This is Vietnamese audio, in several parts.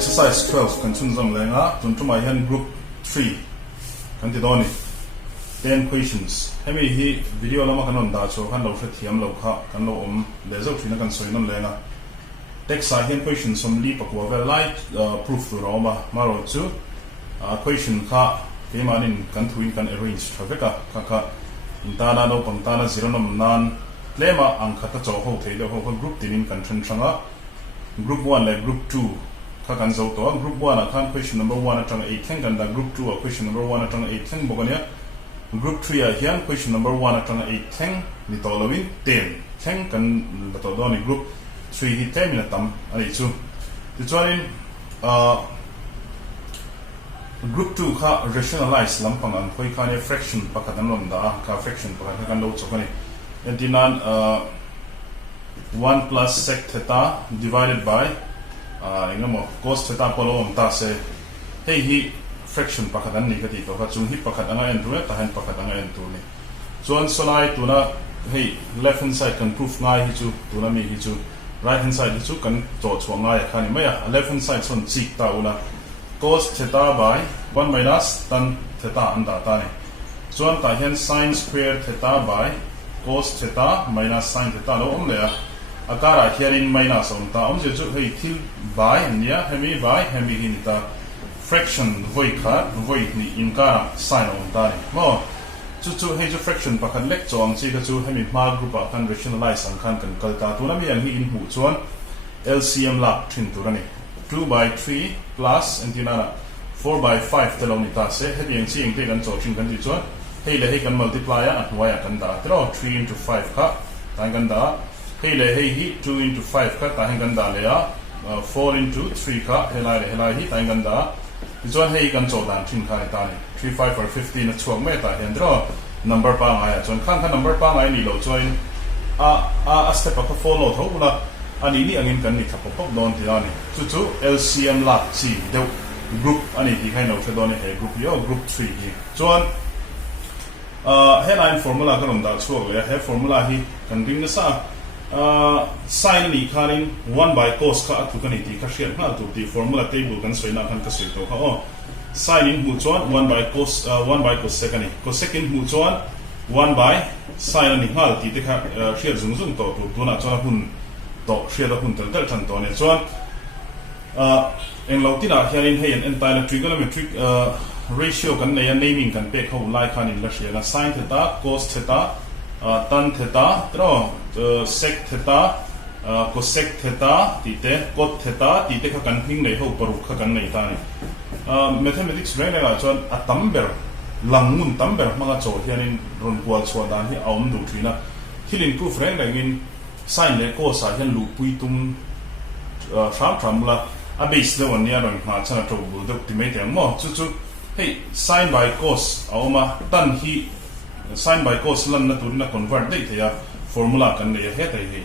exercise 12 kan chun zam lenga tun tu mai han group 3 kan ti doni 10 questions hemi hi video lama kan on da cho kan lo thiam lo kha kan lo le zo thina kan soinam lenga text a hian question som li pakwa vel light proof tu roma maro chu question kha ke manin kan thuin kan arrange thaveka kha intana no pangtana zero nam nan lema ang khata chaw ho theilo ho group tinin kan than thanga group 1 le group 2 kha kan zo to group 1 a kan question number 1 atang 8 thang kan da group 2 a question number 1 atang 8 thang bogania group 3 a hian question number 1 atang 8 thang ni to lowin 10 thang kan la to do ni group 3 hi 10 minute tam ani chu ti chuanin group 2 kha rationalize lampang ang khoi khane fraction pakatan lom da kha fraction pakatan kan lo chokani entinan 1 plus sec theta divided by ingamo cos theta polo ta se hei hi fraction pakatan ni kati to ka chung hi pakat anga en ru ta han pakat anga en tu ni chuan solai tuna hei left hand side kan proof ngai hi chu tuna mi hi chu right hand side hi chu kan to chuang ngai khani maya left hand side son chi ta una cos theta by 1 minus tan theta anda ta ni chuan ta hian sin square theta by cos theta minus sin theta lo om le a akara hianin minus om ta om chu hei thil by nia hemi by hemi hin ta fraction voi kha voi ni inkara sin om ta ni mo chu hei chu fraction pakhat lek chong chi ka chu hemi ma group a kan rationalize ang kan kalta tu na mi ang hi in hu chuan LCM la thin tu rani 2 by 3 plus antinana 4 by 5 telomita se hemi ang chi ang te kan cho thin kan ti chuan hei le hei kan multiply a waya kan da tro 3 into 5 kha tan kan da hei le hei hi 2 into 5 kha tan kan da le a 4 into 3 kha helai hi tan kan da ti chuan hei kan cho dan thin kha ta ni 3 5 or 15 na chuak me ta hen dro number pa ngai a chuan khan number pa ngai ni lo join a step up follow tho la ani ni angin kan ni thap pop don ti ani chu LCM la chi deu group ani hi khai no the don he group yo group 3 hi chuan headline formula kan da chuak le he formula hi kan ring na sa sin ni kharin 1 by cos kha atu kan ti kha share na tu ti formula table kan soina kan ka soi to kha sin in hu chuan 1 by cos cosec ani cosec in hu chuan 1 by sin ni hal ti te kha share zung to tu na chuan hun to share hun tel than to ne chuan eng lo ti na hianin hei an entire trigonometric ratio kan nei naming kan pe kho lai khan in la share na sin theta cos theta tan theta tro sec theta cosec theta ti te cot theta ti te kha kan hing nei ho paru kha kan nei ta ni mathematics reng la chuan atamber langun tamber manga cho hianin ron kwal chwa dan hi aum du thina thilin proof reng in sin le cos a hian lu pui tum ram la a base le one ya ron ma chana to bu de optimate ang mo chu hey sin by cos auma tan hi sin by cos lan na turina convert dei thea formula kan le he tai hi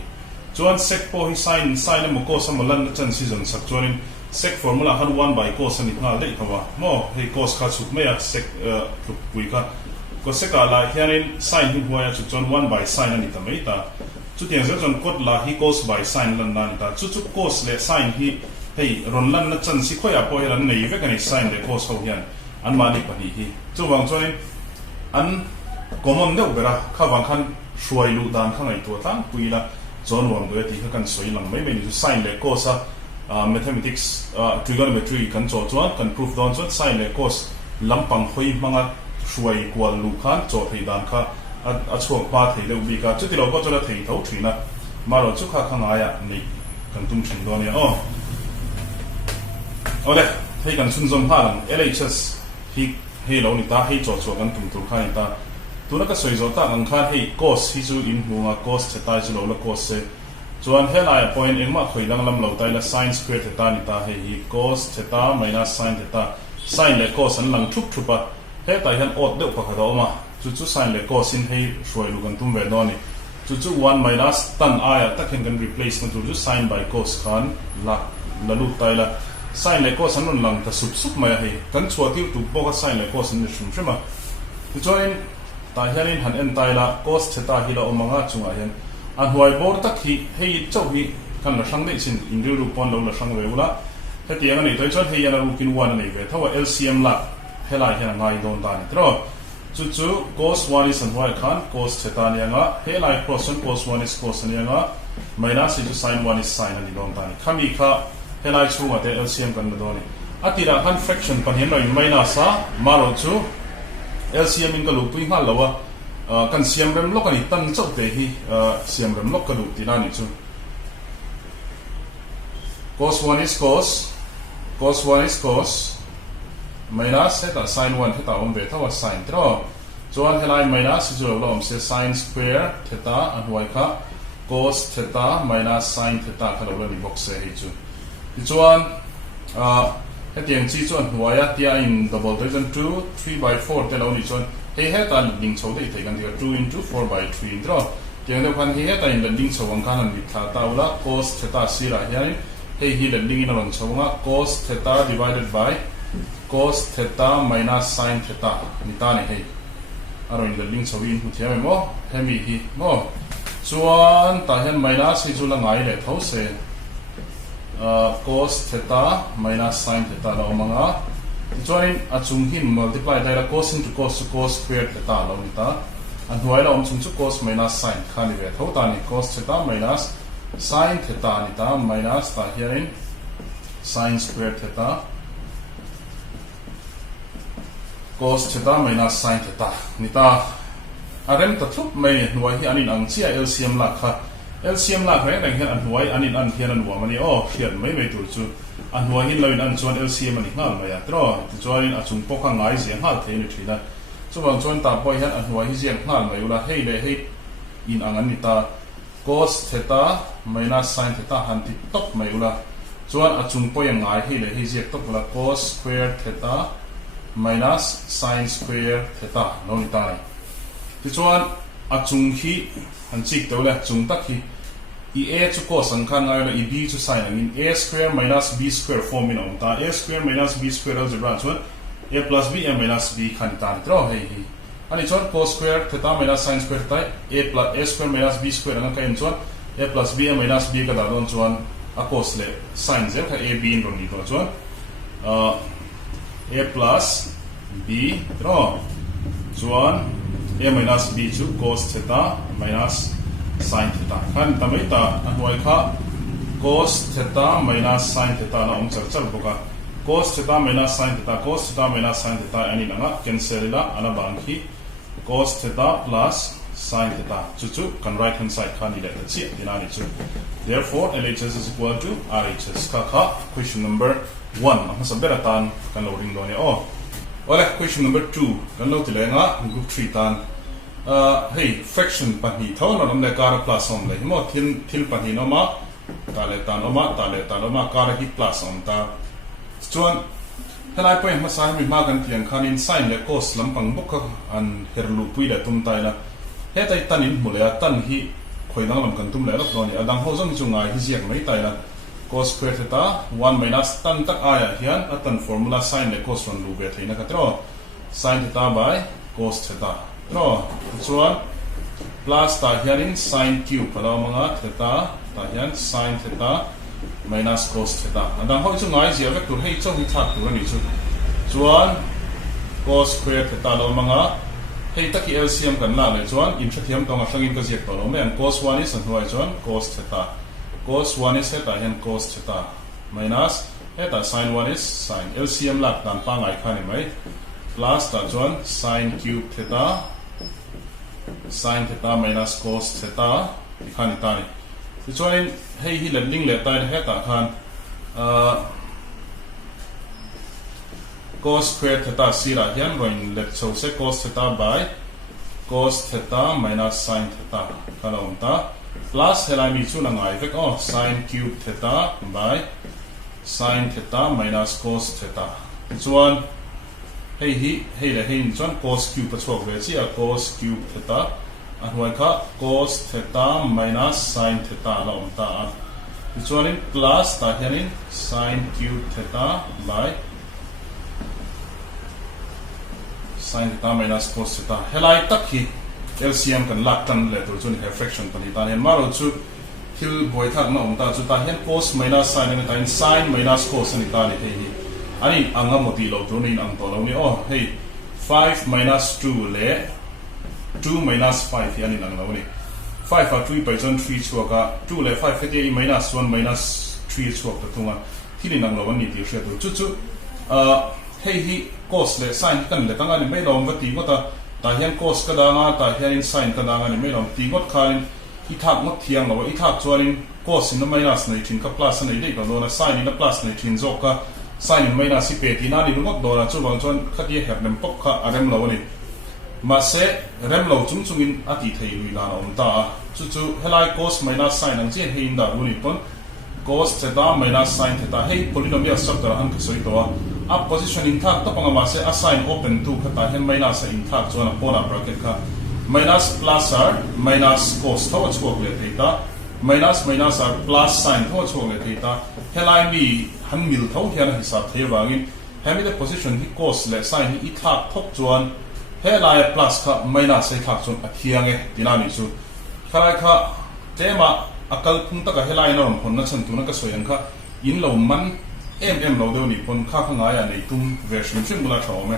chuan sec po hi sin mo cos mo lan na chan si zon sak chuanin sec formula han 1 by cos ani hal dei thawa mo he cos kha chuk me ya sec pui kha cosec la hianin sin hi huaya chu chuan 1 by sin ani ta mai ta chu tiang zon cot la hi cos by sin lan na ta chu cos le sin hi hei ron lan na chan si khoya po heran nei ve kan sin le cos ho hian an mani pani hi chu wang chuanin an common deuh bera kha wang khan hruai lu dan kha ngai to tlang puila chon wang do ti kha kan soi lang mai mai sin le cos a mathematics trigonometry kan cho chuan kan proof don chuan sin le cos lampang hoi manga hruai kwal lu khan cho thei dan kha a chuak pa thei deuh bi ka chu ti lo ko chola thei tho thina maro chu kha kha ngaya nei kan tum thin do ne ole hei kan chun zom ha lang LHS hei lo ni ta hei cho kan tum tur kha ni ta tuna ka soi zo ta ang kha hei cos hi chu in hunga cos theta chu lo la cos se chuan helai point engma khoi lang lam lo tai la sin square theta ni ta hei hi cos theta minus sin theta sin le cos an lang thupa he ta hian ot deuh pakha do ma chu sin le cos in hei hruai lu kan tum ve do ni chu 1 minus tan aya takin kan replace na chu sin by cos khan la lu tai la sin le cos an lang ta sup mai hei kan chua ti tu po ka sin le cos ni shuma ti chuan ta hianin han en tai la cos theta hi la omanga chunga hian an huai bor tak hi hei chau hi kan la sang dei sin ingri ru pon lo la sang ve ula ถ้าเตียงอันนี้ตัวชดให้ยันรูกินวันอันนี้เวถ้าว่า LCM หลักให้ลายให้ง่ายโดนตานี่ตรอจู่ๆ cos 1 is หัวขัน cos เทตาเนี่ยงะให้ลาย cos 1 cos 1 is cos เนี่ยงะ minus จู่ sin 1 is sin อันนี้โดนตานี่ข้ามีข้าให้ลายชูมาแต่ LCM กันโดนนี่อัติระขัน fraction ปัญหาหน่อย minus มาโรจู่ LCM อินก็ลูกปุ้ยหันแล้วว่ากันเสียมเริ่มลกกันนี่ตั้งเจ้าเตะฮีเสียมเริ่มลกกระดูกตีนั่นนี่จู่ cos 1 is cos cos 1 is cos minus ให้ตัด sin 1ให้ตัดอมเบถ้าว่า sin ตรอส่วนให้ลาย minus จู่เราอมเสีย sin square เทตาอันหัวข้า cos เทตา minus sin เทตาข้าเราเริ่มมีบอกเสียให้จู่ส่วนให้เตียงจีส่วนหัวยาเตียอิน double division 2 3 by 4แต่เรานี่ส่วนให้ตัดลิงก์โชว์ได้ถึงกันที่2 into 4 by 3ตรอเตียงเดียวกันให้ตัดลิงก์โชว์วันกันนั่นวิธีตาวละ cos เทตาสี่ละยันให้ฮีเลนดิ้งอินหลังโชว์ว่า cos theta divided by cos theta minus sin theta นี่ตานี่ให้อารมณ์เลนดิ้งโชว์อินหุ่นเทียมมั้งให้มีฮีมั้งส่วนตาเห็น minus ให้จุลง่ายเลยเท่าเสียcos theta minus sin theta เรามังอ่ะส่วนอันจุงหิน multiply ได้ละ cos into cos to cos square theta เรานี่ตาอันหัวเราจุงจุ cos minus sin ข้านี่เวทเท่าตานี่ cos theta minus sin theta นี่ตา minus ตาเฮียริน sin square theta cos theta minus sin theta นี่ตาอะไรมันตัดทุบไม่หน่วยที่อันนี้อังเชีย LCM หลักค่ะ LCM หลักแรงเห็นอันหน่วยอันนี้อันเทียนอันหัวมันนี่อ๋อเขียนไม่ตัวจู่อันหัวหินเราอันส่วน LCM มันนี่ง่ายไหมอ่ะตรอส่วนอันจุงปกข้างง่ายเสียงง่ายเท่านี้ทีนะส่วนตาปอยเห็นอันหัวหินเสียงง่ายไหมอยู่ละให้เลยให้อินอังอันนี้ตาcos theta minus sin theta หันติดตบไม่รู้ละส่วนอันจุงปอยง่ายให้เลยให้เสียตบละ cos square theta minus sin square theta น้องนี่ตาที่ส่วนอันจุงฮีหันจิกตัวเลยจุงตักฮีอี a จุ cos สังขารง่ายเลยอี b จุ sin อันนี้ a square minus b square form นี่น้องตา a square minus b square เราจะรันส่วน a plus b a minus b ขันตาตรอให้อันนี้ส่วน cos square theta minus sin square theta a plus a square minus b square นั่นก็เป็นส่วน a plus b a minus b ก็ได้โดนส่วนa cos เลย sin เจ้าค่ะ a b นี่ตรงนี้ตัวส่วน a plus b ตรอส่วน a minus b จุ cos theta minus sin theta ขันทำไมตาอันไว้ค่ะ cos theta minus sin theta นะผมจะบอกว่า cos theta minus sin theta cos theta minus sin theta อันนี้นะcancelละอันนั้นบางทีcos theta plus sin theta จู่ๆกัน right hand side กันนี่แหละที่นี่นะนี่จู่ therefore LHS is equal to RHS ค่ะ question number 1มันสำเร็จแล้วตันกันเราดิ้งตัวนี้อ๋อแล้ว question number 2กันเราที่ไหนงะ group 3ตันhey fraction ปัญหาเท่านั้นเราได้การ plus อมเลยหมดทิลปัญหาออกมาตาเลตันออกมาการ hit plus อมตาส่วนถ้าเราไปมาใช้มีมากันเพียงคันอินไซน์และโคสลำพังบุกอันเฮร์ลูปุยและตุ้มไตนะเฮ้ยตันอินหมดเลยตันฮีคอยนั่งลำกันตุ้มเลยรับตัวนี้ดังเขาจะมีจุงไงที่เสียงไม่ไตนะโคสเควร์เทต้า1 minus ตันตักอายเฮียนตันฟอร์มูลาไซน์และโคสวันรูเบทีนะครับตรอไซน์เทต้า by โคสเทต้าตรอส่วน plus ตาเฮียนไซน์คิวพอเรามังอ่ะเทต้าตาเฮียนไซน์เทต้าminus cos theta ดังเขาจะง่ายเสียเวกตัวให้เจ้าหิทักตัวนี้ชุดส่วน cos square theta เรามังอ่ะให้ตัก LCM กันละเลยส่วนอินทรียมตรงกับทั้งอินก็เสียตัวเราไม่อัน cos 1 is หัวส่วน cos theta cos 1 is theta เห็น cos theta minus theta sin 1 is sin LCM หลักตามป้าง่ายขั้นไหม plus ต่อส่วน sin cube theta sin theta minus cos theta อีกขั้นอีกตานี่ส่วนให้ฮิเลนดิ้งเลตายให้ตาคันcos square theta สี่ละยันวันเลตโชว์เซ cos theta by cos theta minus sin theta คันเราตา plus ให้เรามีส่วนง่ายเฟกsin cube theta by sin theta minus cos theta ส่วนให้เลยให้ส่วน cos cube ประชดเลยสิcos cube theta อันว่าค่ะ cos theta minus sin theta เราตาส่วนนี้ plus ตาเห็นนี้ sin cube theta by sin theta minus cos theta เฮลัยตักฮี LCM กันลักตันเลยตัวส่วนนี้ fraction ปนิตาเห็นมาเราจู่ thil boy thak na ta chu ta hian cos minus sin ani ta in sin minus cos ani ta ni hi ani anga moti lo tu ni ang to lo ni hey 5 minus 2 le 2 minus 5 hi ani nang lo ni 5 a 3 by 3 chuaka 2 le 5 50 minus 1 minus 3 chuak ta tunga thili nang lo ni ti hria tu chu hey hi cos le sin kan le kanga ni mai lo ma ti ngota ta hian cos ka danga ta hian sin ka danga ni mai lo ti ngot khain i thak ngot thiang lo i thak chuanin cos in minus nei thin ka plus nei dei lo na sin in plus nei thin zo ka sin in minus pe ti na ni ngot do na chu bang chuan khati hep nem pok kha arem lo ni ma se rem lo chung chung in ati thei lui la om ta chu helai cos minus sin ang chen hein da ru ni pon cos theta minus sin theta hey polynomial structure ang ka soi to a position in thak to panga ma se assign open to khata hen minus in thak chuan a pona bracket kha minus plus r minus cos tho chuak le theta minus minus r plus sin tho chuak le theta helai mi han mil tho hian hisab the wangin hemi the position hi cos le sin hi i thak thok chuan helai plus kha minus ai thak chuan a thiang e tinani chu khalai kha tema akal phung ta ka helai na rom phon na chan tu na ka soyang kha in lo man em lo do ni pon kha nga ya nei tum version chen bula thaw me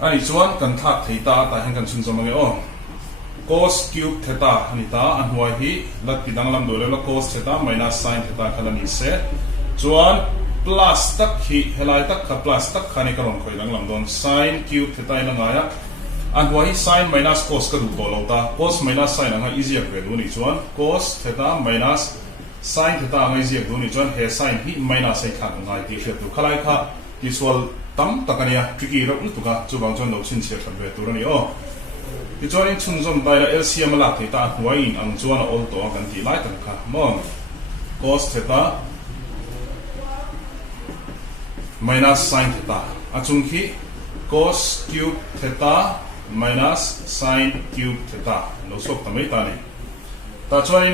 ani chuan kan thak theita ta hen kan chun zomange cos cube theta ani ta an huai hi lat pidang lam do le cos theta minus sin theta khala ni se chuan plus tak hi helai tak kha plus tak khani ka rom khoi lang lam don sin cube theta ina nga ya an huai sin minus cos ka du to lo ta cos minus sin anga easier ve du ni chuan cos theta minus sin theta ngai ziak du ni chuan he sin hi minus ai thak ngai ti hret tu khalai kha visual tam takania tricky ro nu tuka chu bang chuan lo chin che thab ve tu ro ni ti chuan in chung zom dai la LCM la theta huai in ang chuan all to kan ti lai tak kha mom cos theta minus sin theta achung khi cos cube theta minus sin cube theta lo sok tamai ta ni ta chuan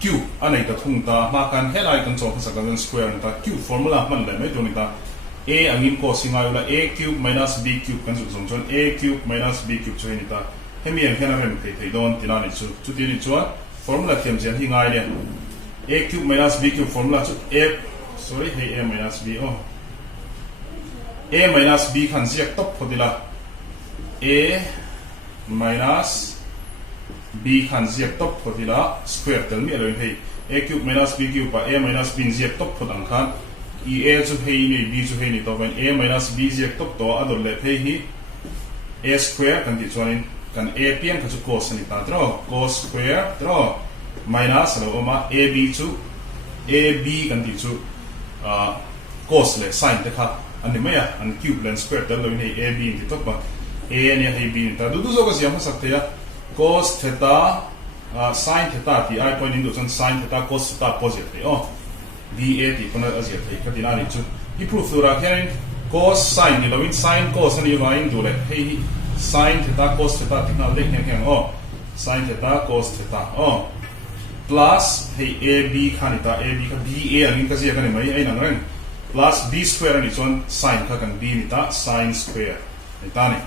q anei ta thung ta ma kan helai kan chok sa kan square ta q formula man le mai tu ni ta a angin cos singa la a cube minus b cube kan zum chon a cube minus b cube choi ni ta hemi an hena rem thei don tinani chu ti ni chuan formula thiam jan hi ngai le a cube minus b cube formula chu a minus b a minus b khan siak top phodila a minus b khan ziak top phodila square tel mi alo hei a cube minus b cube pa a minus b ziak top phodang khan e a chu hei ni b chu hei ni to ben a minus b ziak top to adol le hei hi a square kan ti chuanin kan a pian kha chu cos ani ta tro cos square tro minus lo ma a b chu a b kan ti chu cos le sin te kha ani maya an cube len square tel lo ni a b ti top ba a ni hei b ta du zo ka siam sak te ya cos theta sin theta ti I point into sin theta cos theta positive dA ti kona azia thei ka dinani chu I proof tura hian cos sin ni lowin sin cos ani vain du le hei sin theta cos theta ti na le hian sin theta cos theta plus hei AB khanita AB ka BA ani ka zia ka ni mai ai nang reng plus B square ani chon sin ka kan B ni ta sin square ni ta ni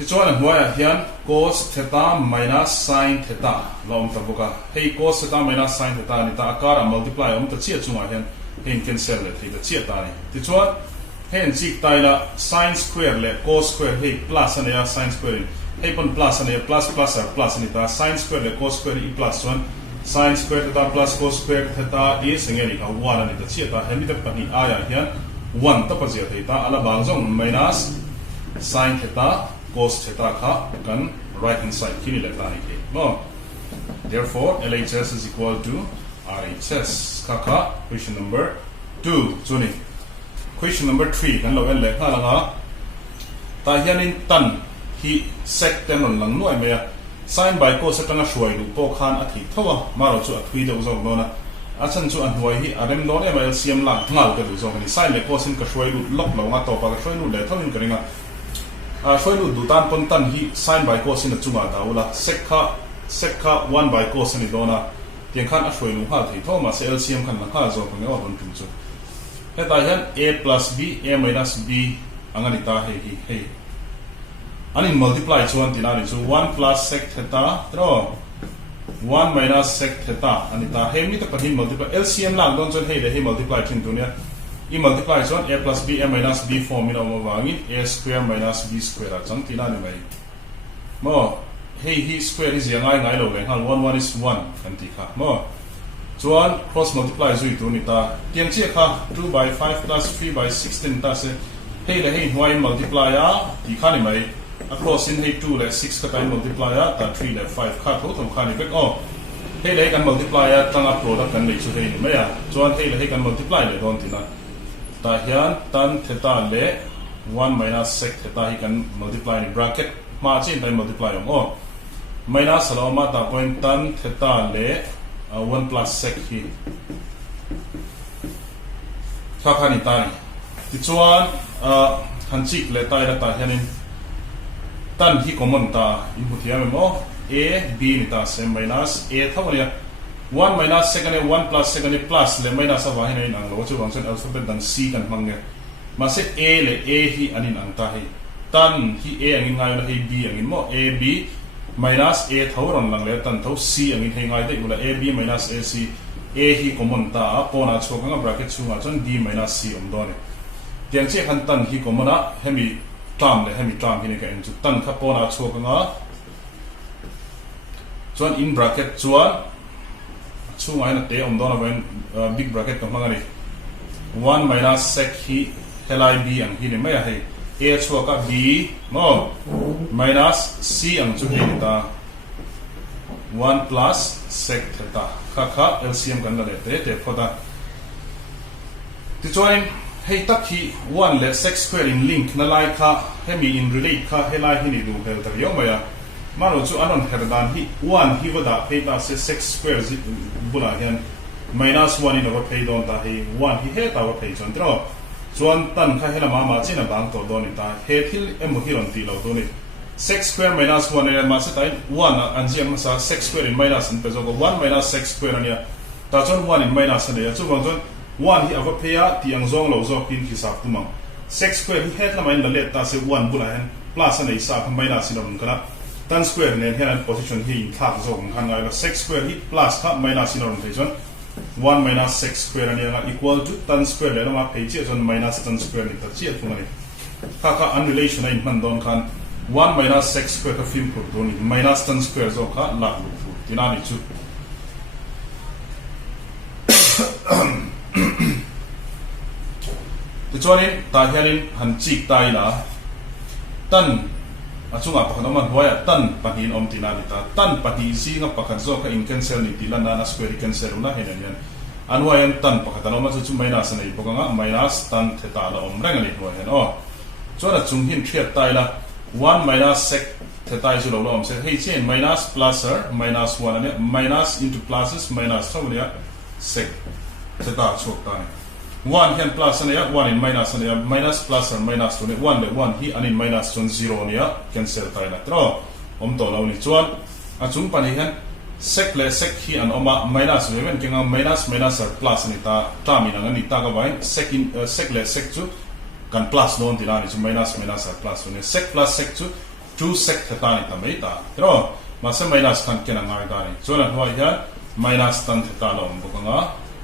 ti chuan hnuaiah hian cos theta minus sin theta lom ta boka hei cos theta minus sin theta ni ta akara multiply om ta chia chunga hian hen cancel le thei ta chia ta ni ti chuan hen chik tai la sin square le cos square hei plus ania sin square hei pon plus ania plus ni ta sin square le cos square I plus 1 sin square theta plus cos square theta is ngeni ka 1 ani ta chia ta hen mi ta pani aya hian 1 ta pa zia thei ta ala bang jong minus sin theta cos theta kha kan right hand side kini le ta ni ke therefore LHS is equal to RHS kha question number 2 chuni question number 3 kan lo en le kha langa ta hianin tan hi sec ten on lang noi me sin by cos atanga shwai lu po khan a thi thowa maro chu a thui do zo no na a chan chu an huai hi arem no ne mal siam lang ngal ka du zo ni sin le cos in ka shwai lu lok lo nga to pa ka shwai lu le thawin ka ringa shwai lu du tan pon tan hi sin by cos in chunga da ula sec kha 1 by cos ni dona tiang khan a shwai lu ha thei thoma se LCM khan la kha zo ka nge on tum chu he ta hian a plus b a minus b angani ta hei anin multiply chuan tinani chu 1 plus sec theta tro 1 minus sec theta anita hemi ta pahin multiply LCM lang don chon hei le hei multiply thin tu nia I multiply chuan a plus b a minus b form in oma wangi a square minus b square a chang tinani mai mo hei hi square is yangai ngai lo le hal 1 is 1 kan ti kha mo chuan cross multiply zui tu ni ta tiang che kha 2 by 5 plus 3 by 16 ta se hei le hei hwai multiply a ti kha ni mai across in hei 2 le 6 ka tai multiply a ta 3 le 5 kha tho thom kha ni bek oh hei le kan multiply a tanga product kan le chu hei ni mai a chuan hei le hei kan multiply le don tina ta hian tan theta le 1 minus sec theta hi kan multiply ni bracket ma chin tai multiply oh minus saloma ta point tan theta le 1 plus sec hi kha kha ni ta ni ti chuan han chik le tai la ta hianin tan hi common ta input hiam mo a b ni ta sem minus a thawlia 1 minus second 1 plus second plus le minus awa hin in ang lo chu wang chen alphabet dan c kan mangne ma se a le a hi anin ang ta hi tan hi a angin ngai la hi b angin mo a b minus a thawron lang le tan tho c angin hei ngai dei ula a b minus a c a hi common ta pona chokanga bracket chunga chon b minus c om done tiang che khan tan hi common a hemi tam le hemi tam hi ne ka en chu tan kha pona chokanga chon in bracket chuan chunga ina te om dona when big bracket ka mangani 1 minus sec hi helai b ang hi ne mai a hei a chua ka b mo minus c ang chu hei ta 1 plus sec theta kha kha LCM kan la le te phoda ti chuan hei tak hi 1 le sec square in link na lai kha hemi in relate kha helai hi ni du hel ta yo maya maro chu anon herdan hi 1 hi wada theta se sec square bula hian minus 1 in over pay don ta hi 1 hi he ta over pay chon tro chuan tan kha hela ma china bang to don ta he thil em hi ron ti lo to ni sec square minus 1 ne ma se tai 1 an jiang sa sec square in minus in peso ko 1 minus sec square ania ta chon 1 in minus ne ya chu wang chon 1 hi over pay a ti ang zong lo zo pin ki sa tu mang sec square hi het la main la let ta se 1 bula hen plus ne sa ka minus in on kala tan square ne hian position hi in thak zo kan ngai la sec square hi plus kha minus in on thei chon 1 minus sec square ania equal to tan square le ma phe che chon minus tan square ni ta chi tu mani kha kha unrelation in man don khan 1 minus sec square ka film put don minus tan square zo kha la lu fu tinani chu ti chuanin ta hianin han chik tai la tan achunga pakhan man hoya tan pahin om tinani ta tan pahi si nga pakhan zo ka in cancel ni tilana na square cancel una henen anwayan tan pakhatano ma chu minus nei bokanga minus tan theta la om rang ni ho hen o chona chung hin thiat tai la 1 minus sec theta is lo om se hei chen minus plus minus 1 ane minus into pluses minus thawlia sec theta chok ta ne 1 hen plus ane 1 in minus ane minus plus or minus 2 ne 1 le 1 hi anin minus 0 nia cancel tai la tro om to lo ni chuan a chung pani hen sec le sec hi an oma minus even kinga minus minus or plus ni ta tamin an ni ta ka vai sec in sec le sec chu kan plus non ti la ni chu minus minus or plus ne sec plus sec chu 2 sec theta ni ta mai ta tro ma se minus kan kena ngai ta ni chuan an hoi hian minus tan theta lo om bokanga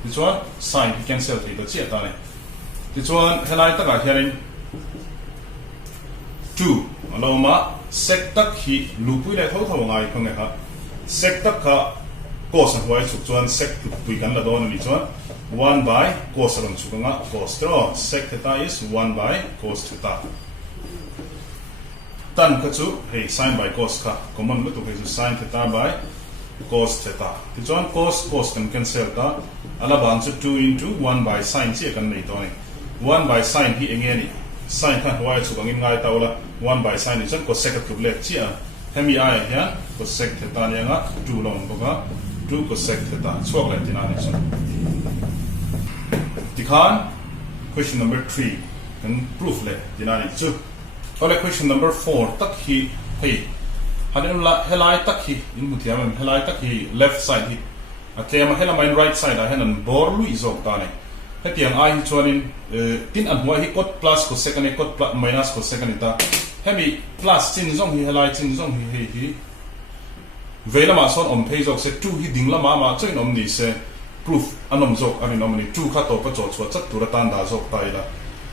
ti chuan sin hi cancel thei ta chi ta ni ti chuan helai ta ka hianin 2 aloma sec tak hi lupui le tho tho ngai khong ne ha sec tak ka cos an hoi chu chuan sec lupui kan la don ni chuan 1 by cos ron chu nga cos tro sec theta is 1 by cos theta tan ka chu hey sin by cos ka common lu tu ke sin theta by cos theta ti chuan cos kan cancel ta ala bang chu 2 into 1 by sin chi kan nei to ni 1 by sin hi enge ni sin khan hoi chu bangin ngai ta ola 1 by sin ni chuan cosec ka tu le chi a hemi ai hian cosec theta ni nga 2 long boka 2 cosec theta chok le tina ni chuan Dikhan, question number 3 can proof le dinani chu ole question number 4 tak hi hey hanin la helai tak hi in muthiam helai tak hi left side hi atlema helamain right side a henan bor lu izok ta ne hetiang ai chuanin tin an huai hi cot plus ko second cot plus minus ko second ta hemi plus chin zong hi halai chin zong hi vela ma son om phei jok se 2 hi ding lama ma choin om ni se proof anom jok ani nom ni 2 kha to pa cho chwa chat tur tan da jok tai la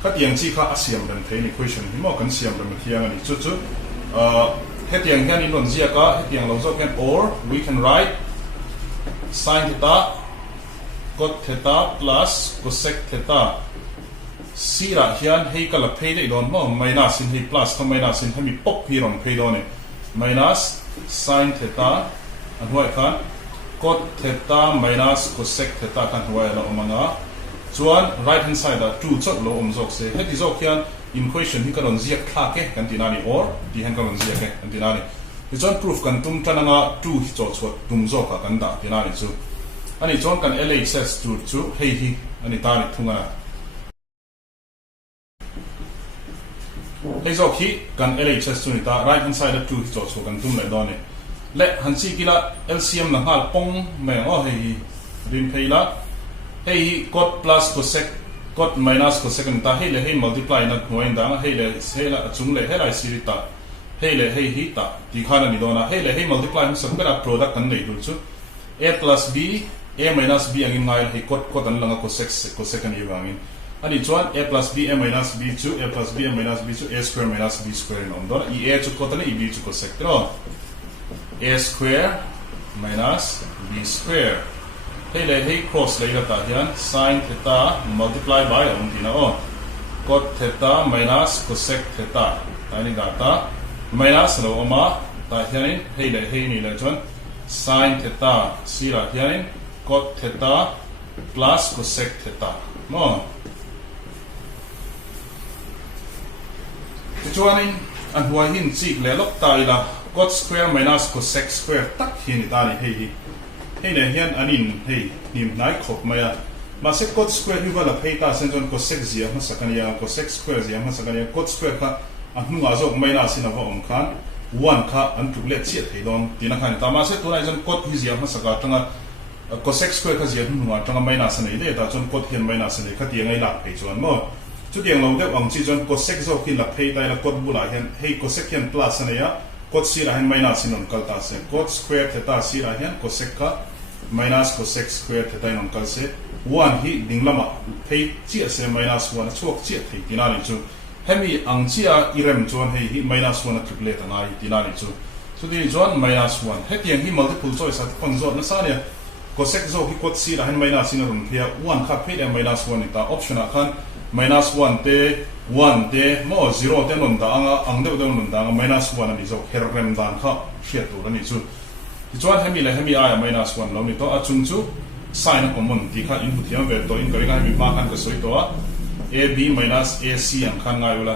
ka tiang chi kha asiam ran thei ni question hi mo kan siam ran thiang ani chu chu he tiang hian in non zia ka he tiang lo jok kan or we can write sin theta cot theta plus cosec theta sira hian hei kala phei dei don mo minus in hei plus ka minus in hemi pop hi ron phei don ni minus sin theta an huai khan cot theta minus cosec theta kan huai la omanga chuan right hand side da 2 chok lo om jok se heti jok hian in question hi kan on zia kha ke kan tinani or di han kan on zia ke kan tinani ti chuan proof kan tum tananga 2 hi cho chot tum jok ka kan da tinani chu ani chuan kan LHS chu hei hi ani tani thunga hei jok hi kan LHS chu ni ta right hand side da 2 hi cho chot kan tum le do ni le han chi kila LCM na hal pong me o hei rim pheila hei cot plus cosec cot minus cosec ta hei le hei multiply na noin da hei le hela chung le hela siri ta hei le hei hi ta ti khana ni dona hei le hei multiply hu sak bera product kan nei du chu a plus b a minus b angin ngai hei cot an langa cosec an iwangin ani chuan a plus b a minus b chu a plus b a minus b chu a square minus b square nom dona I a chu cot ani I b chu cosec tro a square minus b square hei le hei cross le ta hian sin theta multiply by om tina o cot theta minus cosec theta tani gata minus lo oma ta hian hei le hei ni le chon sin theta sira hian cot theta plus cosec theta mo chuanin an huai hin chi le lok ta ila cot square minus cosec square tak hi ni ta ni hei hi hei le hian anin hei nim nai khop maya ma se cot square hi wala phei ta sen jon cosec zia ma sakania cosec square zia ma sakania cot square kha anunga jok minus in ava om khan 1 kha an tu le chi thei don tina khan ta ma se tu nai jon cot hi zia ma saka tanga cosec square kha zia hunga tanga minus nei le ta jon cot hian minus nei kha ti ngai la phei chuan mo chu tiang lo deuh ang chi jon cosec zo ki la phei tai la cot bula hian hei cosec hian plus ania cot sira hian minus in on kal ta se cot square theta sira hian cosec kha minus cosec square theta in on kal se 1 hi dinglama phei chi ase minus 1 chuak chi thei tinani chu hemi ang chia irem chuan hei hi minus 1 triplet anai tinani chu chu ti chuan minus 1 hetiang hi multiple choice at pang zo na sa ne cosec zo hi cot sira hian minus in on phia 1 kha phei minus 1 ta option a khan minus 1 te 1 te mo 0 te non da anga ang deuh deuh non da anga minus 1 ani zo herrem dan kha hriat tur ani chu ti chuan hemi le hemi a minus 1 lo ni to a chung chu sin common ti kha in huthiam ve to in kari ga mi pa khan ka soi to a ab minus ac ang khan ngai ula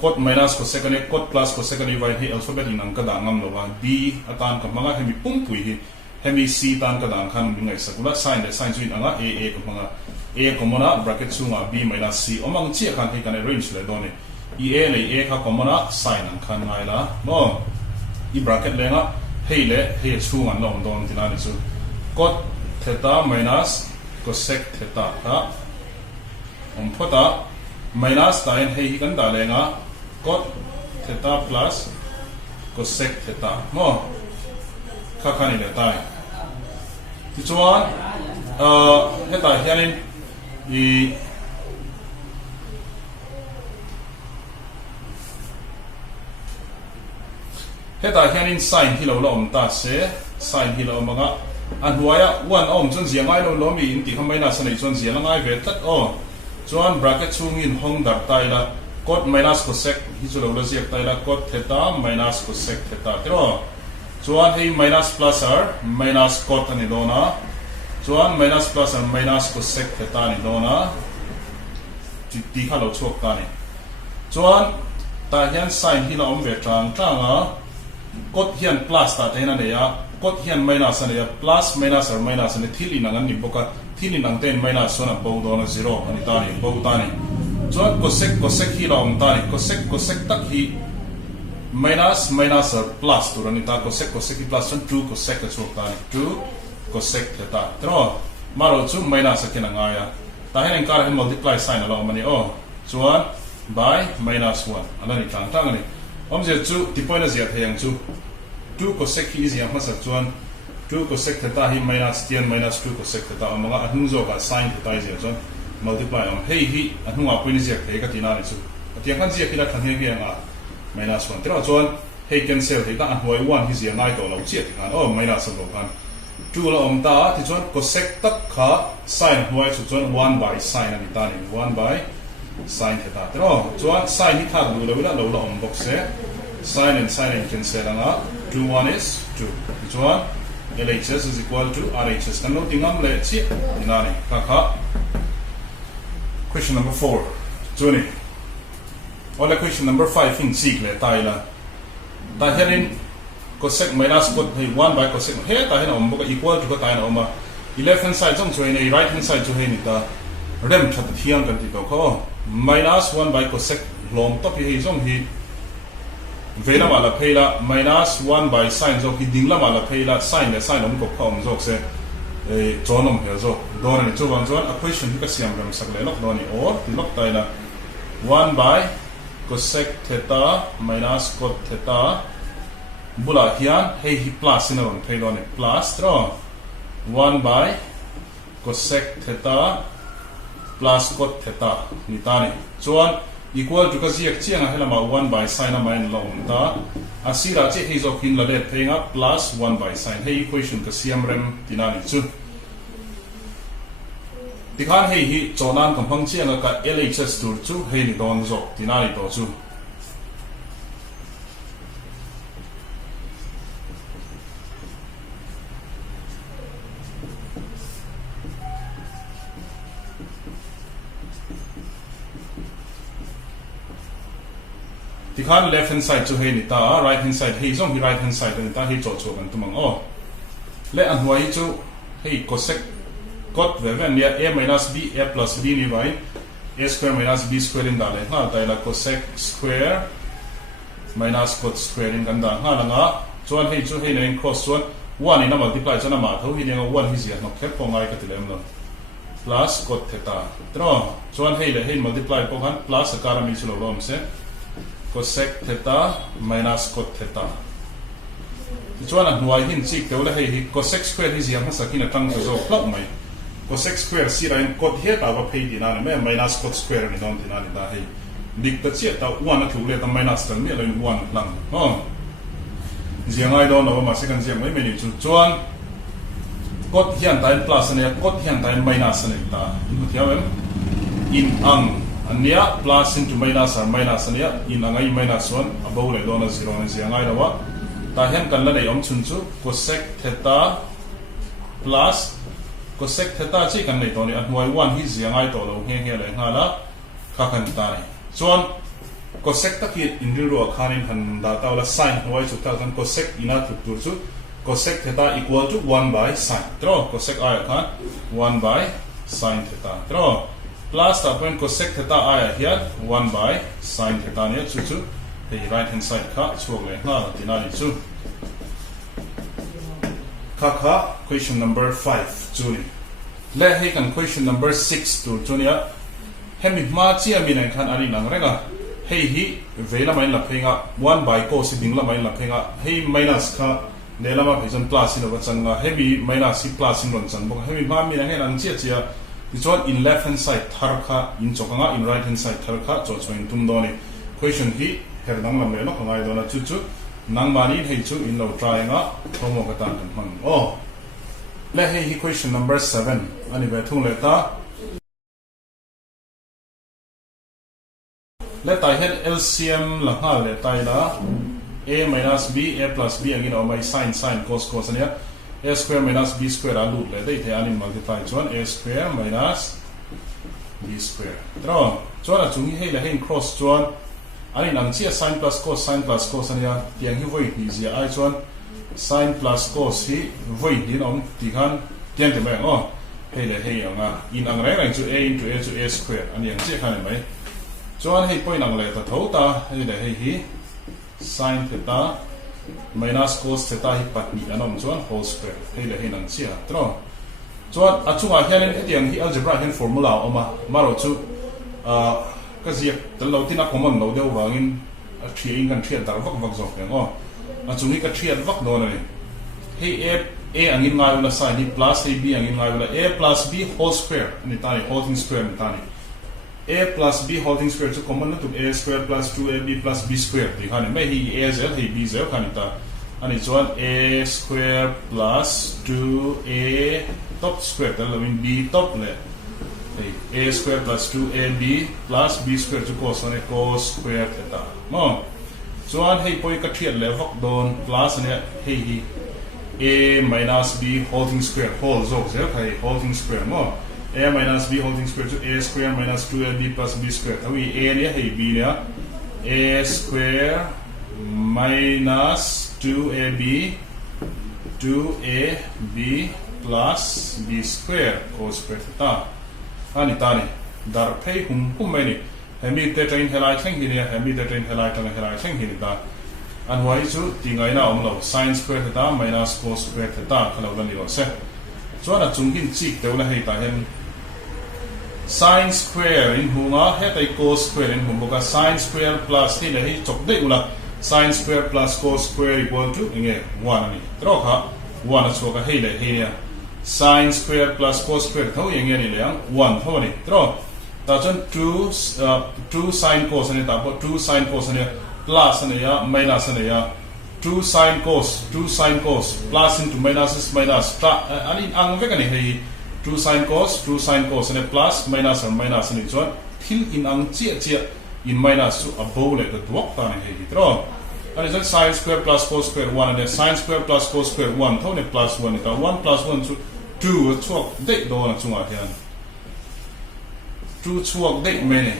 cot minus cosec ani cot plus cosec ani vai hi alphabet in ang ka da ngam lo wa b atan ka manga hemi pum pui hi hemi c tan ka da khan mi ngai sakula sin le sin chu in anga a ka manga a commona bracket chunga b minus c omang chi khan hi kan range le doni I a le a kha commona sin ang khan ngai la mo I bracket lenga hei le hei chunga long don tinani chu cot theta minus cosec theta ha phota minus ta in hei kan da lenga cot theta plus cosec theta mo kha khani le tai ti chuan heta hianin I heta hianin sin hi lo la om ta se sin hi lo manga an huaya 1 om chon zia ngai lo mi in ti khamai na sanai chon zia la ngai ve tat o chuan bracket chung in hong dar tai la cot minus cosec hi chu lo la ziak tai la cot theta minus cosec theta tro chuan hei minus plus r minus cot ani dona chuan minus plus and minus cosec theta ni dona ti kha lo chuak ta ni chuan ta hian sin hi la om ve tang tanga cot hian plus ta te na ne ya cot hian minus ane ya plus minus or minus ane thili nang ani boka thili nang ten minus so na bo dona 0 ani ta ni bo ta ni chuan cosec hi la om ta ni cosec tak hi minus or plus tu ani ta cosec hi plus 2 cosec ka chuak ta ni 2 cosec theta tro maro chu minus akina nga ya ta hen kar hen multiply sign ala mani o chuan by minus 1 alani tang tang ani giờ chú thì point là gì thầy yang chú 2 cosec hi gì mà sắc chuan 2 cosec theta hi minus 10 minus 2 cosec theta mà ngã hung zo cả sin theta gì chuan multiply hey hi hung à point gì thầy cái tina này chú tiếng khăn gì khi là khăn hay cái à minus 1 thế là chuan hey cancel thì ta hoi 1 hi gì ngay tổ lâu chết thì minus 1 kan 2 là ta thì chuan cosec tất cả sin hoi chuan 1 by sin là ta này 1 by sin theta thế rồi chuan sin hi thang đủ lâu là box sẽ sin and cancel là 2 1 is 2 chuan LHS is equal to RHS kan lo tingam le chi ina ni kha question number 4 chuni ola question number 5 in sik le tai la ta herin cosec minus cot hey 1 by cosec he ta hen boka equal to ta na left hand side jong choi nei right hand side chu he ni ta rem that thiang kan ti to kho minus 1 by cosec lom to hi jong hi vela mala phela minus 1 by sin zo ki dingla mala phela sin le sin om ko khom zo se chonom he zo don ni chu wang zon equation hi ka siam ram sak le lok don ni or lok tai na 1 by cosec theta minus cot theta bula hian hey hi plus in on phei don ni plus tro 1 by cosec theta plus cot theta ni ta ni chuan equal to kasi ek chiang hela ma 1 by sin a main long ta asira che hi zo kin la le thenga plus 1 by sin hey equation ka siam rem tinani chu tikhan hey hi chonan kampang chiang ka LHS tur chu hey ni don zo tinani to chu tikhan left hand side chu he ni ta right hand side he zong hi right hand side ni ta he cho cho kan tumang le an huai chu he cosec cot veven ya a minus b a plus b ni vai a square minus b square in da le ha ta la cosec square minus cot square in kan da ha la nga chuan he chu he len cross chuan 1 in a multiply chana ma tho hi ne 1 hi zia no khet po ngai ka tilem no plus cot theta tro chuan he le he multiply po kan plus akara mi chu lo rom se cosec theta minus cot theta chuan an huai hin chik te la hei hi cosec square hi ziam sakin a tang zo plot mai cosec square si rain cot he ta ba phei dina me minus cot square ni don dina ni da hei dik ta che ta 1 a thule ta minus tan me lo 1 lang ziang ai don no ma second ziang mai me ni chuan cot hian ta plus ne cot hian ta minus ne ta bu thiam in ang ania plus into minus or minus ania in angai minus 1 above le don 0 ni ziang ai dawa ta hen kan la nei om chun chu cosec theta plus cosec theta chi kan nei to ni at moi 1 hi ziang ai to lo he le nga la kha kan ta ni chuan cosec ta ki in ro khanin han da ta la sin hoi chu ta kan cosec ina tu chu cosec theta equal to 1 by sin tro cosec ai khan 1 by sin theta tro plus ta point cosec theta ai here 1 by sin theta ne chu chu the right hand side kha chuak le nga tina ni chu kha question number 5 chuni le he kan question number 6 tu chunia hemi ma chi ami nan khan ani nang renga hei hi vela mai la phenga 1 by cos ding la mai la phenga hei minus kha ne lama phison plus in over changa hemi minus si plus in ron chan bok hemi ma mi na he nan chia chia chuan in left hand side thar kha in chokanga in right hand side thar kha cho choin tum do ni question hi her dang lam le no ngai do na chu chu nang mani hei chu in lo try nga thomo ka tan kan hang le hei hi question number 7 ani be thung le ta le tai het LCM la ha le tai la a minus b a plus b again or my sin cos ania a square minus b square alu le dei the ani multiply chuan a square minus b square tro chuan a chung hi hei le hei cross chuan ani nang chia sin plus cos ania tiang hi voi ni zia ai chuan sin plus cos hi voi din om ti khan tiang te mai hei le hei anga in ang rang chu a into a square ani ang che khan mai chuan hei point ang le ta thota hei le hei hi sin theta minus cos theta hi patni anom chuan whole square hei le hei nang chia tro chuan achunga hianin hetiang hi algebra hian formula oma maro chu ka zia tal lo tina common lo deu wangin thiêng kan thiat dar vak jok yang chung hi ka thiat vak don ani hey a angin ngai la sai ni plus ab angin ngai la a plus b whole square ni tani whole thing square ni tani a plus b whole thing square chu common na tu a square plus 2ab plus b square ti hani mai hi a zel hi b zel khani ta ani chuan a square plus 2a top square ta lo in b top le a square plus 2ab plus b square chu cos ane cos square theta mo chuan hei poi ka thiat le vak don plus ane hei hi a minus b whole thing square whole zok zel khai whole thing square mo a minus b whole thing square to a square minus 2ab plus b square awi a ne hei b ne a square minus 2ab plus b square cos square theta ani tani dar phei hum mai ni hemi te train helai thleng hi ne hemi te train helai tang helai thleng hi ni ta an wai chu tingai na om lo sin square theta minus cos square theta khalo lan ni wa se chuan a chung hin chi te la hei ta hen sin square in hunga he tai cos square in hum boka sin square plus hi le hi chok de ula sin square plus cos square equal to inge 1 ani tro kha 1 a choka hei le he ne sin square plus cos square thau yang ni le 1 thau ni tro ta chon 2 sin cos ani ta po 2 sin cos ani plus ani ya minus ani ya 2 sin cos plus into minus is minus ta ani ang ve ka ni hei 2 sin cos and plus minus or minus and so thil in ang chia in minus so a bowl at the dwok ta ni hei tro and is sin square plus cos square 1 and sin square plus cos square 1 thau ne plus 1 ta 1 plus 1 so 2 chuak de do na chunga hian 2 chuak de me ne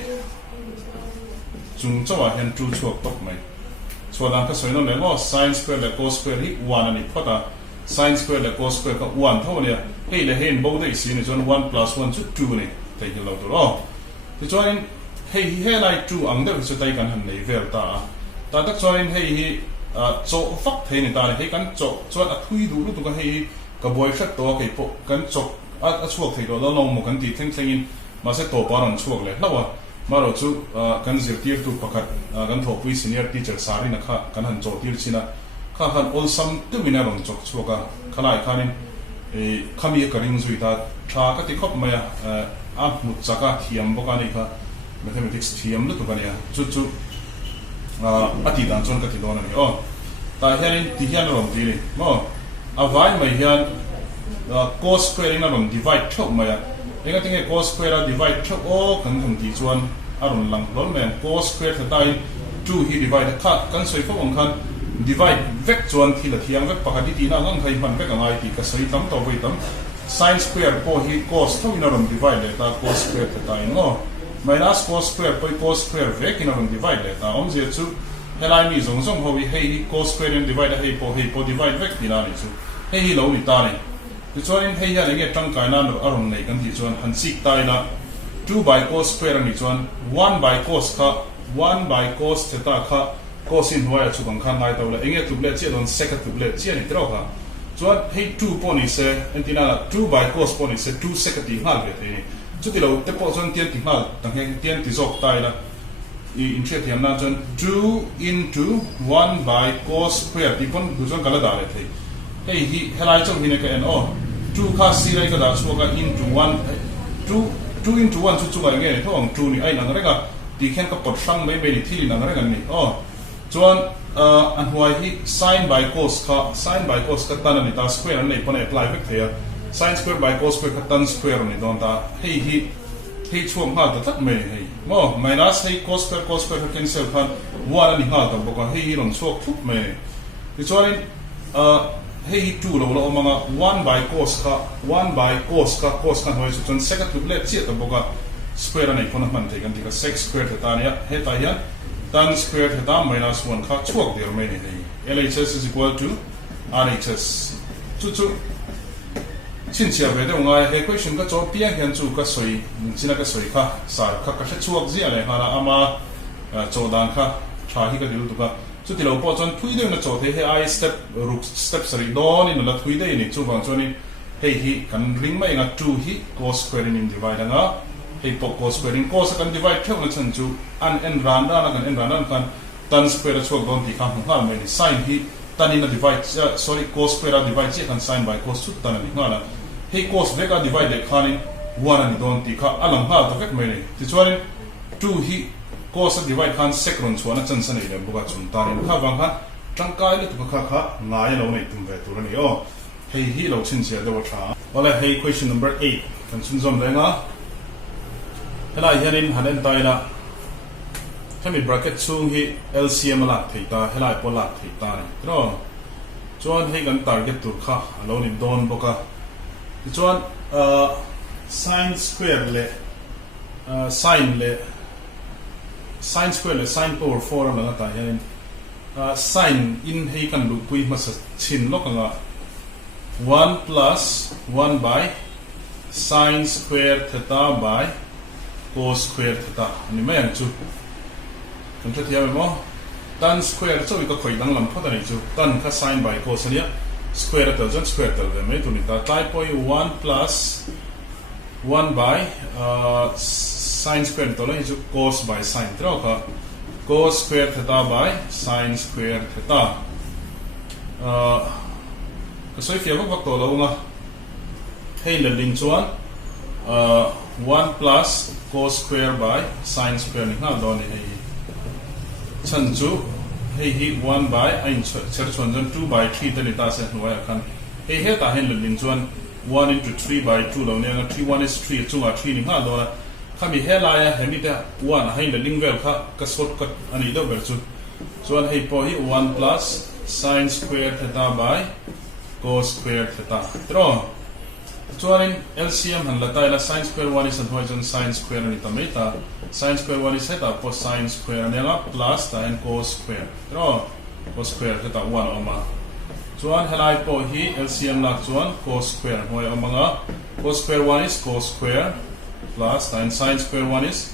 chung chawa hian 2 chuak tok mai so dan ka soino le mo sin square le cos square hi 1 ani phata sin square le cos square ka 1 thau ne hei le hen bo de si ni chon 1 plus 1 chu 2 ni tai hi lo to ro ti chuan hei he lai 2 ang de chu tai kan han nei vel ta tak chuan hei hi cho fak thei ni ta hei kan cho chuan a thui du lu tu ka hei ka boy khat to ke po kan chok a chuak thei do lo mo kan ti thleng in ma se to paron chuak le lawa maro chu kan zir tir tu pakhat kan tho pui senior teacher sari na kha kan han cho tir china kha han all sam tu wina rong chok chuaka khalai khanin khami ka ring zui ta tha ka ti khop maya a mut chaka thiam boka ni kha mathematics thiam lu tu ka nia chu ati dan chon ka ti don ani ta hian ti hian rom ti ni mo avai mai hian cos square in rom divide thok maya enga tinge cos square divide thok kan thum ti chuan aron lang lon men cos square theta 2 hi divide kha kan soi fo ong khan divide vec chuan thi la thiang vec pakhat ti na ngang thai man vec angai ti ka sei tam to voi tam sin square po hi cos tho in rom divide le ta cos square theta in no minus cos square po cos square vec in rom divide le ta om je chu helai mi zong zong ho hei cos square in divide hei po divide vec ti na ni chu hei lo ni ta ni ti chuan hei ya nge tang kai na aron nei kan ti chuan han sik tai na 2 by cos square ni chuan 1 by cos kha 1 by cos theta kha cos in hoya chu kan khan ngai to la enge tuble che don second tuble che ni tro kha chuan hei 2 po ni se entina 2 by cos po ni se 2 second ti hal ve te ni chu ti lo te po chuan tian ti hal tang he tian ti zok tai na in che thiam na chuan 2 into 1 by cos square ti pon du chuan kala da le thei hei hi helai chong hi ne ka en 2 kha si rai ka da chu ka into 1 2 into 1 chu chu ga nge thong 2 ni ai nang re ka ti khen ka pot sang mai be ni thili nang re kan ni chuan an huai hi sin by cos ka tan ani ta square an nei pon apply vek thea sin square by cos square ka tan square ni don ta hei chuang ha ta tak mai hei mo minus hei cos square ka cancel khan 1 ani ha ta boka hei ron chuak thup mai ti chuan hei 2 lo manga 1 by cos cos kan hoi chuan second to let chi ta boka square ani pon man te kan ti ka sec square ta nia he ta ya tan square theta minus 1 kha chuak der mai ni hei LHS is equal to RHS chu chin chia ve de ngai he question ka cho pian hian chu ka soi china ka soi kha sa kha ka chuak ji ale hala ama cho dan kha tha hi ka dilu tu ka chu ti lo po chon thui de na cho the he I step sari don in la thui de ni chu bang choni hei hi kan ring mai nga 2 hi cos square in divide nga hei po cos square in cos kan divide theu na chan chu an en ran da na kan en ran kan tan square chuak don ti kham hang mai ni sin hi tan in a divide cos square divide che kan sin by cos chu tan ni ngala he cos veka divide le khanin 1 ani don ti kha alam ha to vek mai ni ti chuan 2 hi cos divide khan sec ron chuan a chan san nei le buka chun ta rin kha wang kha tangkai le tu kha kha ngai lo nei tum ve tu ni o hei hi lo chin sia do tha wala hei question number 8 kan chun zom lenga hela hianin hanen taila thami bracket chung hi LCM la theita hela po la theita ni tro chuan hei kan target tur kha alo ni don boka chuan sin square le sin square le sin power 4 la ta hianin sin in hei kan lu pui ma sa chin lo kanga 1 plus 1 by sin square theta by cos square theta ani mai ang chu kan thia thiam mo tan square chu ka khoi dang lam phot ani chu tan kha sin by cos ania square ta jon square ta ve mai tu ni ta tai poi 1 plus 1 by sin square to la chu cos by sin tro kha cos square theta by sin square theta ka soi fia vak to lo nga hei le ling chuan 1 plus cos square by sin square ni ha do ni hei chan chu hei hi 1 by ain cher chuan jon 2 by 3 ta ni ta se hnuai khan hei he ta hen le ling chuan 1 into 3 by 2 lo ne nga 3 1 is 3 chunga 3 ni ha do la khami he la ya hemi ta 1 hei le ling vel kha ka shortcut ani do ber chu chuan hei po hi 1 plus sin square theta by cos square theta tro chuan LCM han la tai la sin square 1 is an horizon sin square ani ta meta sin square 1 is theta po sin square ani la plus ta and cos square tro cos square theta 1 oma chuan helai po hi LCM la chuan cos square hoi amanga cos square 1 is cos square plus ta and sin square 1 is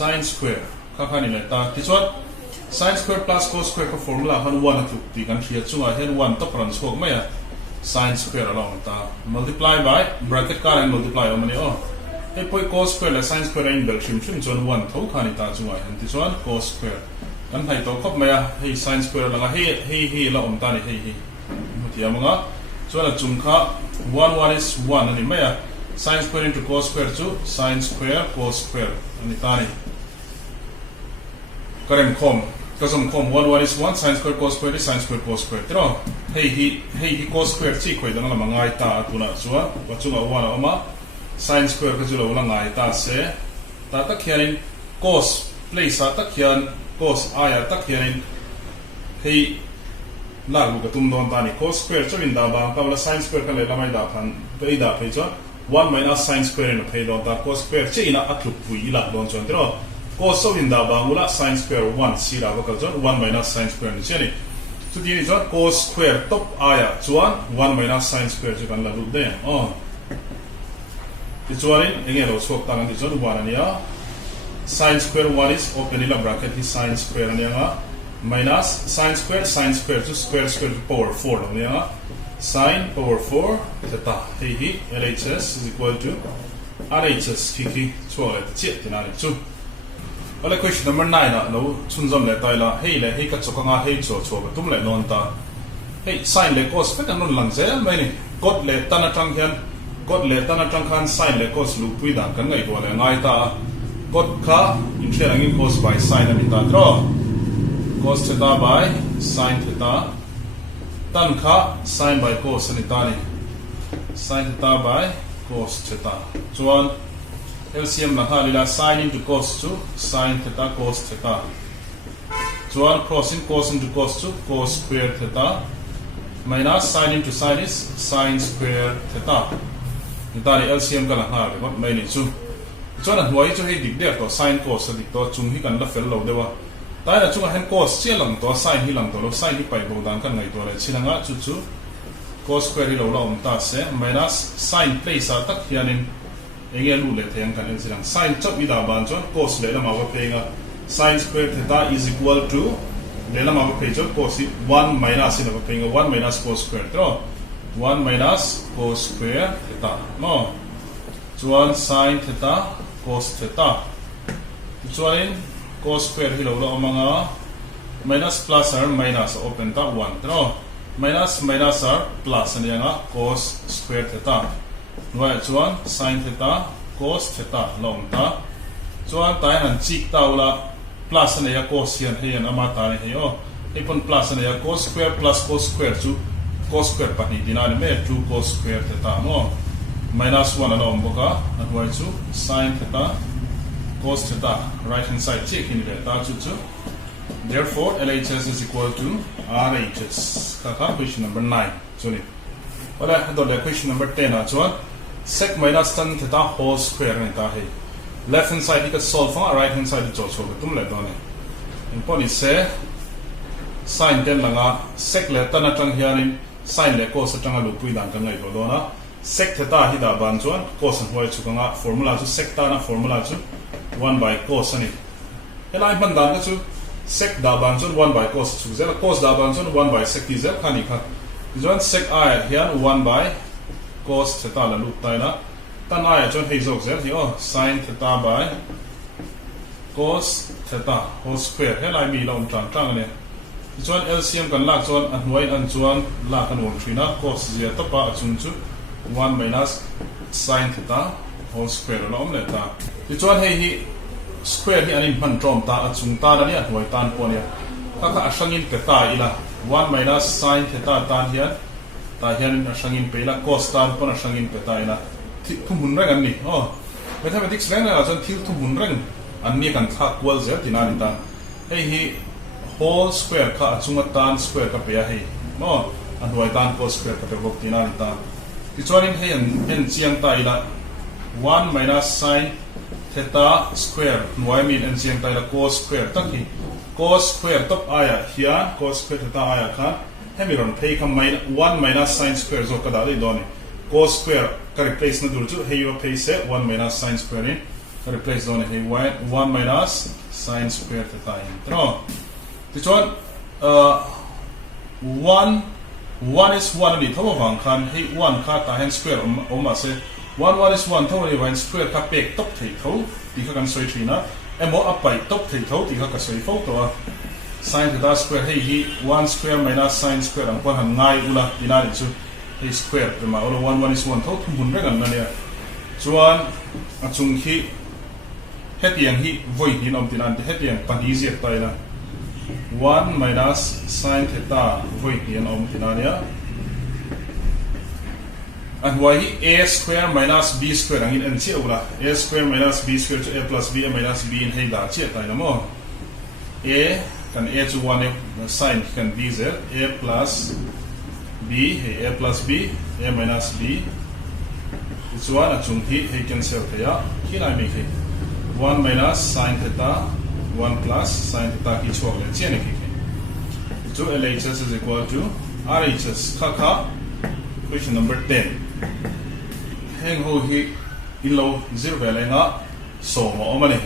sin square kha kha ni le ta ti chuan sin square plus cos square ka formula han 1 atu ti kan thia chunga hen 1 to pran chok mai sin square along ta multiply by bracket ka and multiply omani o he poi cos square la sin square in bel thim thim chon 1 tho khani ta chunga hen ti chuan cos square kan thai to khop maya he sin square la he la om ta ni he mutia manga chuan a chung kha 1 is 1 ani maya sin square into cos square chu sin square cos square ani ta ni karen khom kasam khom 1 is 1 sin square cos square is sin square cos square tro hei cos square chi khoi dang la mangai ta tuna chuwa wachunga 1 oma sin square ka julo la ngai ta se ta ta khianin cos place ta khian cos aya ta khianin hei la lu ka tum don ta ni cos square chu in da ba ka la sin square ka le la mai da phan pe da pe chu 1 minus sin square in pe don ta cos square chi ina atlu pui la don chon tro cos so in da ba mula sin square 1 si la ka chu 1 minus sin square ni cheni so di ni chu cos square top aya chuan 1 minus sin square chu kan la lu de ti chuan enge lo chok ta kan ti chu 1 ania sin square 1 is open ila bracket hi sin square ania nga minus sin square to square to power 4 lo nia sin power 4 theta hi LHS is equal to RHS ki chuale chi tina ni chu wala question number 9 na lo chunjam le taila hei le hei ka chokanga hei cho tum le non ta hei sin le cos ka non lang zel mai ni cot le tan atang hian cot le tan atang khan sin le cos lu pui dan kan ngai ko le ngai ta cot kha in thlang in cos by sin ani ta draw cos theta by sin theta tan kha sin by cos ani ta ni sin theta by cos theta chuan LCM la ha lila sin into cos chu sin theta cos theta chuan cos into cos chu cos square theta minus sin into sin is sin square theta ta ni LCM ka la ha le mai ni chu chuan a hnuai chu hei dik de to sin cos dik to chung hi kan la fel lo dewa ta na chung han cos che lang to sin hi lang to lo sin hi pai bo dan kan ngai to le chinanga chu cos square hi lo la om ta se minus sin place a tak hianin enge lu le theng kan en silang sin chop ida ban chon cos le la ma ba penga sin square theta is equal to le la ma ba pe chon cos 1 minus ina ba penga 1 minus cos square tro 1 minus cos square theta no chuan sin theta cos theta chuan cos square hi lo la omanga minus plus or minus open ta 1 no minus minus or plus ani anga cos square theta noi chuan sin theta cos theta long ta chuan tai han chik taula plus ani ya cos hian hian ama ta ni he o ipon plus ani ya cos square chu cos square pani dinani me 2 cos square theta no minus 1 along boka noi chu sin theta cos theta right hand side check in le ta chu therefore LHS is equal to RHS kaka question number 9 chuni wala do le question number 10 a chuan sec minus tan theta whole square ni ta he left hand side ka solve right hand side cho cho tum le do ne impon is se sin ten langa sec le tan atang hianin sin le cos atang lu pui dan kan ngai do na sec theta hi da ban chuan cos an hoi chu kanga formula chu sec ta na formula chu 1 by cos ani helai man dan chu sec da ban chuan 1 by cos chu zela cos da ban chuan 1 by sec ti zel khani kha chuan sec a hian 1 by cos theta la lu tai na tan a chuan hei zok zel hi o sin theta by cos theta whole square helai mi long tang ani chuan LCM kan lak chuan an hnuai an chuan lak an wong thina cos zia topa achung chu 1 minus sin theta whole square lo om le ta ti chuan hei hi square hi anin man trom ta achung ta na ni a hnuai tan po nia kaka asangin theta ila 1 minus sin theta tan hian ta hian asangin peila cos tan pon asangin peta ila thum hun rang an ni mathematics rang la chuan thil thum hun rang an ni kan thak wal zer tinani ta hei hi whole square ka achunga tan square ka pe hei no an hnuai tan cos square ka pe bok tinani ta ti chuan in hei an chiang ta ila 1 minus sin theta square hnuai min an chiang ta ila cos square taki cos square top aya hian cos square theta aya kha hemiron phei kham mai 1 minus sin square zo ka da le doni cos square ka replace na dur chu hei yo phei se 1 minus sin square in replace doni hei 1 minus sin square theta in no ti chuan 1 is 1 ni thawa wang khan hei 1 kha ta hen square oma se 1 is 1 thawa ni wan square kha pek top thei tho ti kha kan soi thina emo apai top thei tho ti kha ka soi fo to sin theta square hei hi 1 square minus sin square ang pon han ngai ula dinari chu hei square ma olo 1 is 1 tho thum hun reng an ne chuan achung hi hetiang hi voi hi nom tinan te hetiang pani ziak ta ila 1 minus sin theta voi hi nom tinania and why a square minus b square angin an chi ula a square minus b square to a plus b minus b in hei da chi ta ina mo a kan a to 1 sin kan b z a plus b hey a plus b a minus b it's one achung hi hei cancel kaya kila mi hi 1 minus sin theta 1 plus sin theta ki chok le chen ki so LHS is equal to RHS kha question number 10 heng ho hi ilo zero vela nga so mo omani